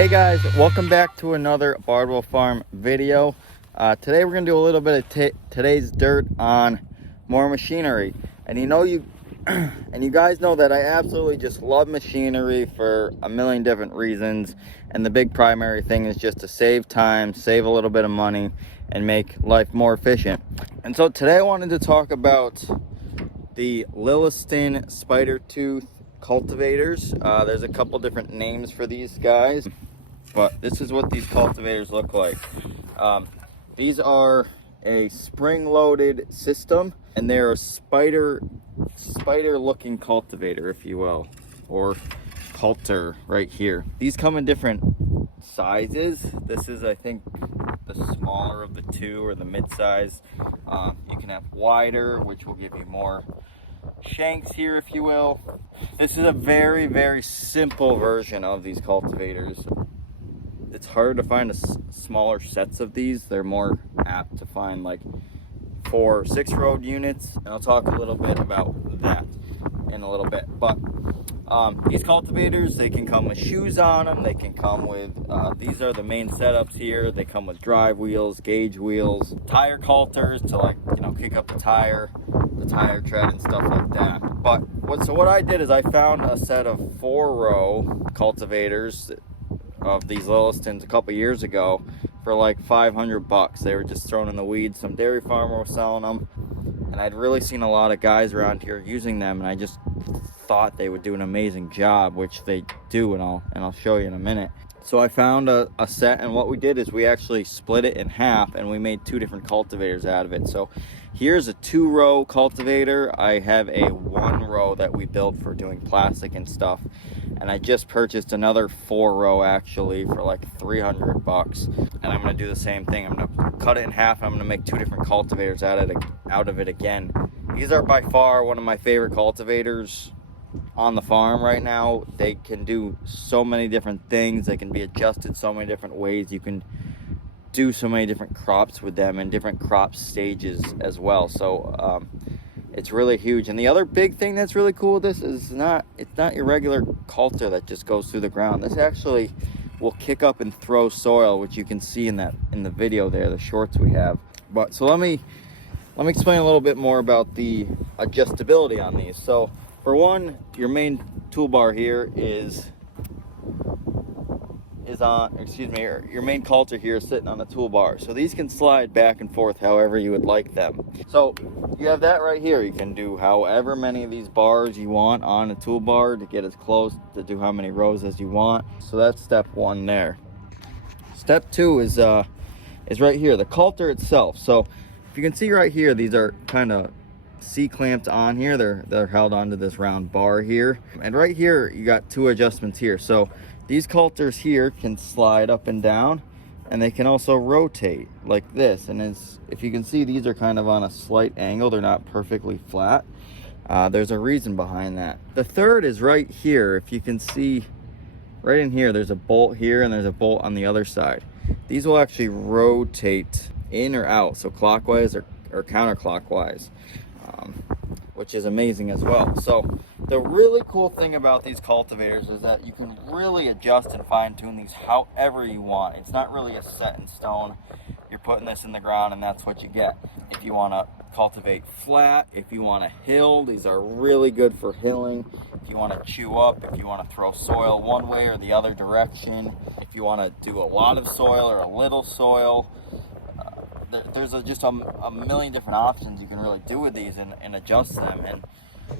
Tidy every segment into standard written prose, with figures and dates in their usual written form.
Hey guys, welcome back to another Bardwell Farm video. Today we're going to do a little bit of today's dirt on more machinery. And you guys know that I absolutely just love machinery for a million different reasons. And the big primary thing is just to save time, save a little bit of money, and make life more efficient. And so today I wanted to talk about the Williston Spider Wheel Cultivators. There's a couple different names for these guys, but this is what these cultivators look like. These are a spring-loaded system, and they're a spider looking cultivator, if you will, or coulter right here. These come in different sizes. This is, I think, the smaller of the two, or the mid-size. You can have wider, which will give you more shanks here, if you will. This is a very, very simple version of these cultivators. It's hard to find smaller sets of these. They're more apt to find like 4 6-row units, and I'll talk a little bit about that in a little bit. But these cultivators, they can come with shoes on them. They can come with these are the main setups here. They come with drive wheels, gauge wheels, tire coulters to, like, kick up the tire tread and stuff like that. But what I did is I found a set of 4-row cultivators of these Willistons a couple years ago for like $500. They were just thrown in the weeds. Some dairy farmer was selling them, and I'd really seen a lot of guys around here using them, and I just thought they would do an amazing job, which they do, and I'll show you in a minute. So I found a set, and what we did is we actually split it in half, and we made 2 different cultivators out of it. So here's a 2-row cultivator. I have a 1-row that we built for doing plastic and stuff, and I just purchased another 4-row actually for like $300. And I'm gonna do the same thing. I'm gonna cut it in half, and I'm gonna make 2 different cultivators out of it again. These are by far one of my favorite cultivators on the farm right now. They can do so many different things. They can be adjusted so many different ways. You can do so many different crops with them and different crop stages as well. So it's really huge. And the other big thing that's really cool with this is it's not your regular coulter that just goes through the ground. This actually will kick up and throw soil, which you can see in the video there, the shorts we have. But so let me explain a little bit more about the adjustability on these. So for one, your main toolbar here your main coulter here is sitting on the toolbar. So these can slide back and forth however you would like them. So you have that right here. You can do however many of these bars you want on a toolbar to get as close to do how many rows as you want. So that's step 1 there. Step 2 is right here, the coulter itself. So if you can see right here, these are kind of C-clamped on here. They're held onto this round bar here, and right here you got 2 adjustments here. So these coulters here can slide up and down, and they can also rotate like this. And if you can see, these are kind of on a slight angle. They're not perfectly flat. There's a reason behind that. The third is right here. If you can see right in here, there's a bolt here and there's a bolt on the other side. These will actually rotate in or out, so clockwise or counterclockwise, which is amazing as well. So the really cool thing about these cultivators is that you can really adjust and fine-tune these however you want. It's not really a set in stone. You're putting this in the ground and that's what you get. If you want to cultivate flat, if you want to hill, these are really good for hilling. If you want to chew up, if you want to throw soil one way or the other direction, if you want to do a lot of soil or a little soil, there's just a million different options you can really do with these and adjust them. And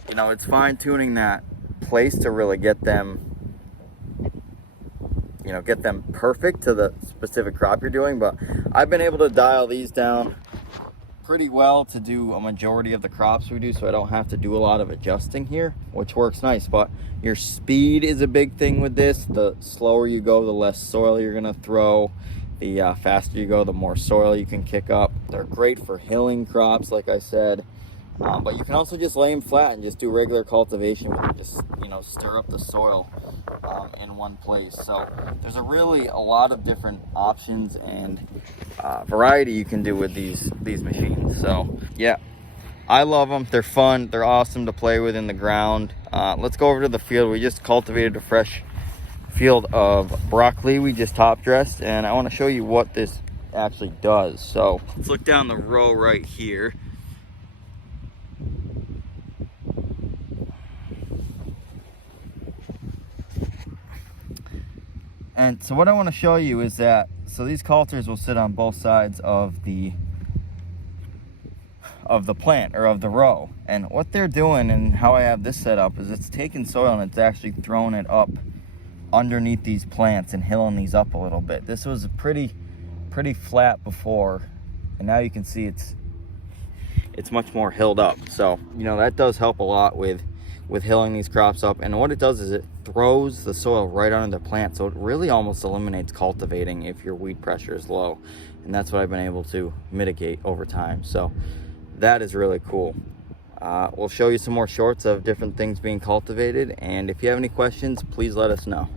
it's fine-tuning that place to really get them perfect to the specific crop you're doing. But I've been able to dial these down pretty well to do a majority of the crops we do, so I don't have to do a lot of adjusting here, which works nice. But your speed is a big thing with this. The slower you go, the less soil you're gonna throw. The faster you go, the more soil you can kick up. They're great for hilling crops, like I said. But you can also just lay them flat and just do regular cultivation where you just, stir up the soil in one place. So there's a lot of different options and variety you can do with these machines. So yeah, I love them. They're fun. They're awesome to play with in the ground. Let's go over to the field. We just cultivated a fresh field of broccoli we just top dressed, and I want to show you what this actually does. So let's look down the row right here. And so what I want to show you is that, so these coulters will sit on both sides of the plant, or of the row. And what they're doing, and how I have this set up, is it's taking soil and it's actually throwing it up underneath these plants and hilling these up a little bit. This was pretty flat before, and now you can see it's much more hilled up. So, you know, that does help a lot with hilling these crops up. And what it does is it throws the soil right under the plant, so it really almost eliminates cultivating if your weed pressure is low. And that's what I've been able to mitigate over time. So that is really cool. We'll show you some more shorts of different things being cultivated, and if you have any questions, please let us know.